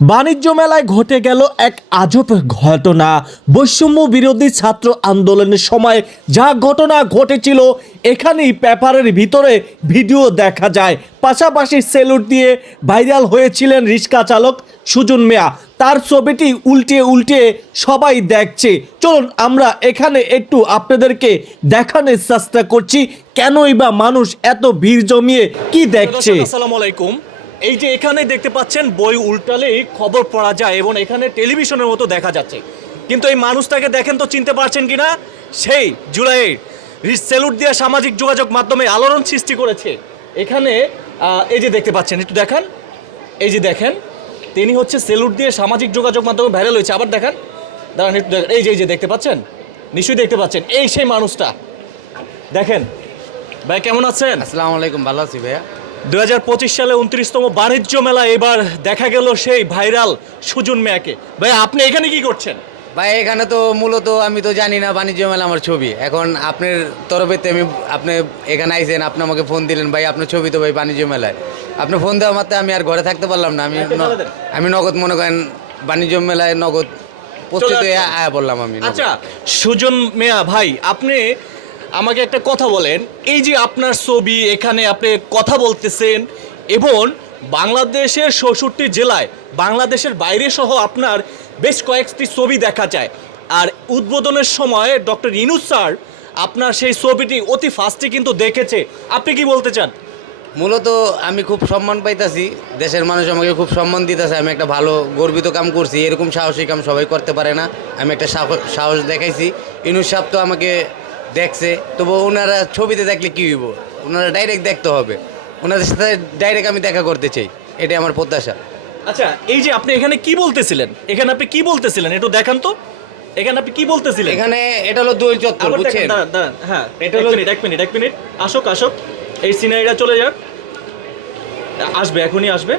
বাণিজ্য মেলায় ঘটে গেল এক আজব ঘটনা। বৈষম্য বিরোধী ছাত্র আন্দোলনের সময় যা ঘটনা ঘটেছিল, এখানেই পেপারের ভিতরে ভিডিও দেখা যায়। পাশাপাশি সেলুট দিয়ে ভাইরাল হয়েছিলেন রিক্সা চালক সুজন মিয়া। তার ছবিটি উল্টে উল্টে সবাই দেখছে। চলুন, আমরা এখানে একটু আপনাদেরকে দেখানোর চেষ্টা করছি, কেনই বা মানুষ এত ভিড় জমিয়ে কি দেখছে? আসসালামু আলাইকুম। এই যে এখানে দেখতে পাচ্ছেন বই উল্টালেই খবর পড়া যায় এবং এখানে টেলিভিশনের মতো দেখা যাচ্ছে। কিন্তু এই মানুষটাকে দেখেন তো চিনতে পারছেন কিনা সেই জুলাইয়ের সেলুট দিয়ে সামাজিক যোগাযোগ মাধ্যমে আলোড়ন সৃষ্টি করেছে। এখানে এই যে দেখতে পাচ্ছেন, একটু দেখান। এই যে দেখেন, তিনি হচ্ছে সেলুট দিয়ে সামাজিক যোগাযোগ মাধ্যমে ভাইরাল হয়েছে। আবার দেখেন। দাঁড়ান, একটু দেখেন। এই যে এই যে দেখতে পাচ্ছেন? নিশ্চয়ই দেখতে পাচ্ছেন। এই সেই মানুষটা। দেখেন। ভাই, কেমন আছেন? আসসালামু আলাইকুম, ভালো আছি ভাইয়া। দু হাজার পঁচিশ সালে উনত্রিশতম বাণিজ্য মেলা এবার দেখা গেল সেই ভাইরাল সুজন মেয়াকে। ভাই আপনি এখানে কি করছেন? ভাই এখানে তো মূলত আমি তো জানি না বাণিজ্য মেলা আমার ছবি। এখন আপনার তরফেতে আমি আপনি এখানে আইছেন আপনি আমাকে ফোন দিলেন ভাই আপনার ছবি তো ভাই বাণিজ্য মেলায়। আপনি ফোন দেওয়া মাত্র আমি আর ঘরে থাকতে পারলাম না। আমি দেন। আমি নগদ মনে করেন বাণিজ্য মেলায় নগদ প্রস্তুত হয়ে আয়া বললাম আমি আচ্ছা সুজন মেয়া ভাই আপনি আমাকে একটা কথা বলেন। এই যে আপনার ছবি, এখানে আপনি কথা বলতেছেন এবং বাংলাদেশের ষষট্টি জেলায়, বাংলাদেশের বাইরে সহ আপনার বেশ কয়েকটি ছবি দেখা যায়। আর উদ্বোধনের সময় ডক্টর ইনুস স্যার আপনার সেই ছবিটি অতি ফাস্টে কিন্তু দেখেছে। আপনি কি বলতে চান? মূলত আমি খুব সম্মান পাইতাছি। দেশের মানুষ আমাকে খুব সম্মান দিতেছে। আমি একটা ভালো, গর্বিত কাম করছি। এরকম সাহসী কাম সবাই করতে পারে না। আমি একটা সাহ- সাহস দেখাইছি। ইনুস সাহেব তো আমাকে দেখছে তবু ওনারা ছবিতে দেখলে কী হইব? ওনারা ডাইরেক্ট দেখতে হবে। ওনাদের সাথে ডাইরেক্ট আমি দেখা করতে চাই। এটাই আমার প্রত্যাশা। আচ্ছা এই যে আপনি এখানে কি বলতেছিলেন? এখানে আপনি কি বলতেছিলেন? একটু দেখান তো। এখানে আপনি কি বলতেছিলেন? এখানে এটা হলো দোল চত্বর বুঝছেন? হ্যাঁ এটা হলো- এক মিনিট এক মিনিট। আসুক আসুক। এই সিনারিটা চলে যাক। আসবে এখনই আসবে।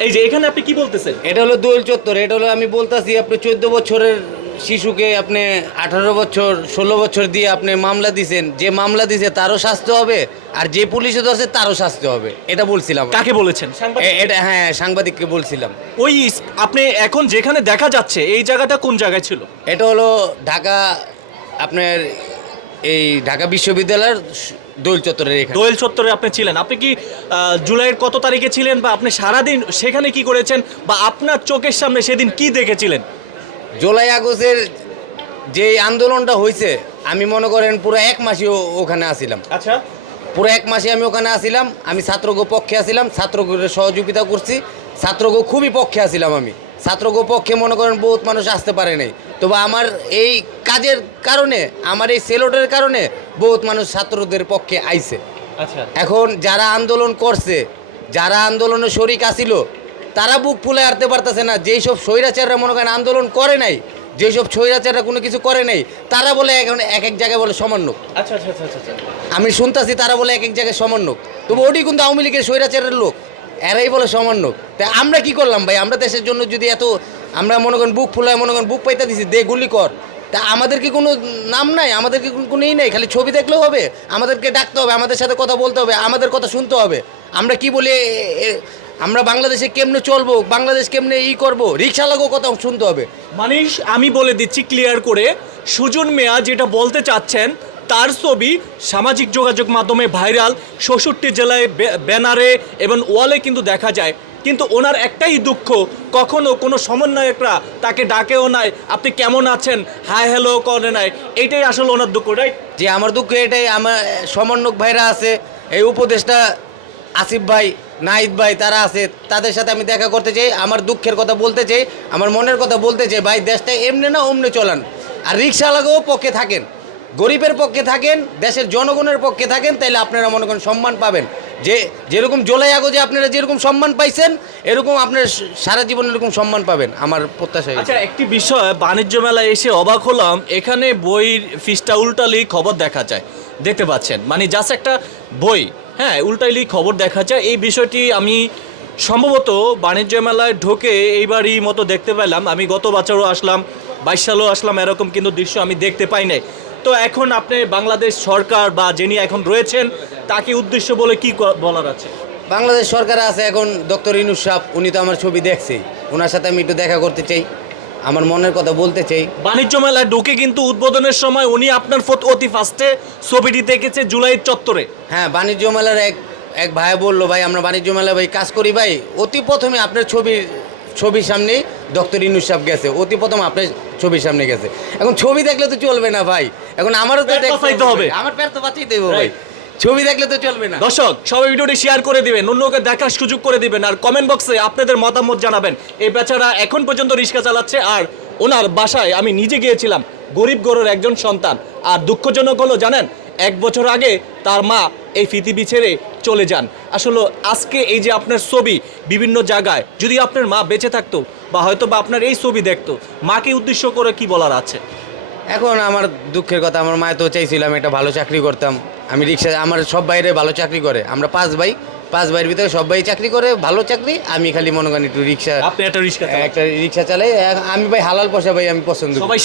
এই যে এখানে আপনি কি বলতেছেন? এটা হলো দোল চত্বর এটা হলো আমি বলতাছি আপনি চোদ্দ বছরের শিশুকে আপনি আঠারো বছর ষোলো বছর দিয়ে আপনি মামলা দিছেন যে মামলা দিছে তারও শাস্তি হবে আর যে পুলিশে ধরছে তারও শাস্তি হবে। এটা বলছিলাম কাকে বলেছেন? এ- এটা হ্যাঁ সাংবাদিককে বলছিলাম। ওই ইস- আপনি এখন যেখানে দেখা যাচ্ছে এই জায়গাটা কোন জায়গায় ছিল? এটা হলো ঢাকা আপনার এই ঢাকা বিশ্ববিদ্যালয়ের দোল চত্বরের এখানে। দোয়েল চত্বরে আপনি ছিলেন। আপনি কি আহ, জুলাইয়ের কত তারিখে ছিলেন বা আপনি সারাদিন সেখানে কি করেছেন বা আপনার চোখের সামনে সেদিন কি দেখেছিলেন? জুলাই আগস্টের যে আন্দোলনটা হয়েছে আমি মনে করেন পুরো এক মাসই ওখানে আসিলাম আচ্ছা। পুরো এক মাসে আমি ওখানে আসিলাম আমি ছাত্রগো পক্ষে আসিলাম ছাত্রগোর সহযোগিতা করছি ছাত্রগো খুবই পক্ষে আসিলাম আমি। ছাত্রগো পক্ষে মনে করেন বহুত মানুষ আসতে পারে নাই। তবে আমার এই কাজের কারণে আমার এই সেলোটের কারণে বহুত মানুষ ছাত্রদের পক্ষে আইছে। আচ্ছা। এখন যারা আন্দোলন করছে যারা আন্দোলনে শরিক আসিল তারা বুক ফুলে আরতে পারতেছে না। যেই সব স্বৈরাচাররা মনে করেন আন্দোলন করে নাই যেসব স্বৈরাচাররা কোনো কিছু করে নাই তারা বলে এখন এক এক জায়গায় বলে সমন্বয় আচ্ছা আচ্ছা আচ্ছা আচ্ছা আমি শুনতাছি তারা বলে এক এক জায়গায় সমন্বয় তবু ওটি কিন্তু আওয়ামী লীগের স্বৈরাচারের লোক এরাই বলে সমন্বয় তা আমরা কি করলাম ভাই? আমরা দেশের জন্য যদি এত আমরা মনে করেন বুক ফুলায় মনে করেন বুক পাইতে দিছি দে গুলি কর। তা আমাদের কি কোনো নাম নাই? আমাদের কি কোনো ই নেই খালি ছবি দেখলেও হবে। আমাদেরকে ডাকতে হবে আমাদের সাথে কথা বলতে হবে আমাদের কথা শুনতে হবে। আমরা কি বলি আমরা বাংলাদেশে কেমনে চলবো বাংলাদেশ কেমনে ই করব রিক্সা লাগো কথা শুনতে হবে। মানিস আমি বলে দিচ্ছি ক্লিয়ার করে সুজন মেয়া যেটা বলতে চাচ্ছেন তার ছবি সামাজিক যোগাযোগ মাধ্যমে ভাইরাল ষষট্টি জেলায় ব্যানারে এবং ওয়ালে কিন্তু দেখা যায়। কিন্তু ওনার একটাই দুঃখ কখনো কোনো সমন্বয়করা তাকে ডাকেও নাই আপনি কেমন আছেন? হাই হ্যালো করে নাই। এইটাই আসলে ওনার দুঃখ রাইট যে আমার দুঃখ এটাই আমার সমন্বয়ক ভাইরা আছে এই উপদেশটা আসিফ ভাই, নাহিদ ভাই তারা আছে, তাদের সাথে আমি দেখা করতে চাই, আমার দুঃখের কথা বলতে চাই, আমার মনের কথা বলতে চাই, ভাই দেশটা এমনি না অমনি চলান। আর রিক্সাওয়ালাকেও পক্ষে থাকেন, গরিবের পক্ষে থাকেন, দেশের জনগণের পক্ষে থাকেন, তাইলে আপনারা মনে করেন সম্মান পাবেন। যে যেরকম জোলাই আগজে আপনারা যেরকম সম্মান পাইছেন, এরকম আপনার সারা জীবন এরকম সম্মান পাবেন, আমার প্রত্যাশা। আচ্ছা একটি বিষয়, বাণিজ্য মেলায় এসে অবাক হলাম, এখানে বইয়ের ফিসটা উল্টালেই খবর দেখা যায়, দেখতে পাচ্ছেন। মানে জাস্ট একটা বই হ্যাঁ উল্টাইলেই খবর দেখা যায়। এই বিষয়টি আমি সম্ভবত বাণিজ্য মেলায় ঢোকে এইবারই মতো দেখতে পেলাম। আমি গত বছরও আসলাম, বাইশ সালেও আসলাম, এরকম কিন্তু দৃশ্য আমি দেখতে পাই নাই। তো এখন আপনি বাংলাদেশ সরকার বা যিনি এখন রয়েছেন, তাকে উদ্দেশ্য বলে কি বলার আছে? বাংলাদেশ সরকার আছে এখন ডক্টর ইনুস উনি তো আমার ছবি দেখছে ওনার সাথে আমি একটু দেখা করতে চাই। আমার মনের কথা বলতে চাই। বাণিজ্য মেলায় ঢুকে কিন্তু উদ্বোধনের সময় উনি আপনার ফটো অতি ফার্স্টে ছবিটি দেখেছে জুলাইয়ের চত্বরে। হ্যাঁ বাণিজ্য মেলার এক এক ভাই বলল ভাই আমরা বাণিজ্য মেলা ভাই কাজ করি ভাই। অতি প্রথমে আপনার ছবি ছবির সামনেই ডক্টর ইনুস সাহেব গেছে। অতি প্রথম আপনার ছবির সামনে গেছে। এখন ছবি দেখলে তো চলবে না ভাই। এখন আমারও তো দেখতে হবে। আমার পেট তো বাঁচাই দেবো ভাই. ছবি দেখলে তো চলবে না। দর্শক, সবাই ভিডিওটি শেয়ার করে দিবেন, অন্যকে দেখার সুযোগ করে দিবেন, আর কমেন্ট বক্সে আপনাদের মতামত জানাবেন। এই বেচারা এখন পর্যন্ত রিক্সা চালাচ্ছে, আর ওনার বাসায় আমি নিজে গিয়েছিলাম, গরিব গরুর একজন সন্তান। আর দুঃখজনক হলো, জানেন, এক বছর আগে তার মা এই পৃথিবী ছেড়ে চলে যান। আসলে আজকে এই যে আপনার ছবি বিভিন্ন জায়গায়, যদি আপনার মা বেঁচে থাকতো, বা হয়তো বা আপনার এই ছবি দেখতো, মাকে উদ্দেশ্য করে কি বলার আছে? এখন আমার দুঃখের কথা আমার মায় তো চাইছিলাম একটা ভালো চাকরি করতাম। আমি রিক্সা আমার সব বাইরে ভালো চাকরি করে। আমরা পাঁচ ভাই পাঁচ ভাইয়ের ভিতরে সব ভাই চাকরি করে ভালো চাকরি আমি খালি মনে করেন একটু রিক্সা আপনি একটা রিক্সা একটা রিক্সা চালাই। আমি ভাই হালাল পয়সা ভাই আমি পছন্দ করি। সবাই